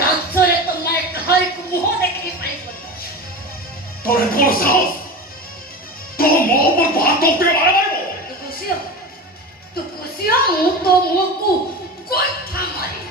ରାଜ୍ୟରେ ତମେ କାହାରିକୁ ମୁହଁ ଦେଖେଇ ପାରିବନି। ତୋର ବଡ଼ ସାହସ ତୋ ମୋ ଉପରକୁ ହାତ ଉଠେଇ ମାରିବ। ତୁ ଖୁସି ହବ, ତୁ ଖୁସି ହବ, ମୁଁ ତୋ ମୁହଁକୁ ଗୋଇଠା ମାରିବି।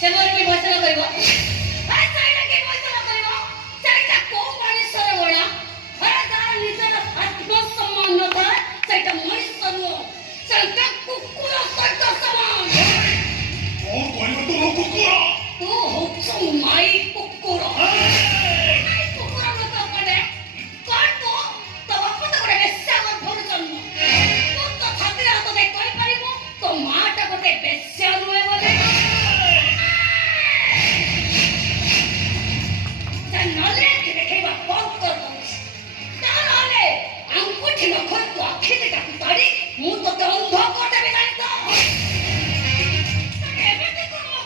ସେ ମୋର କି ଭରସା କରିବ?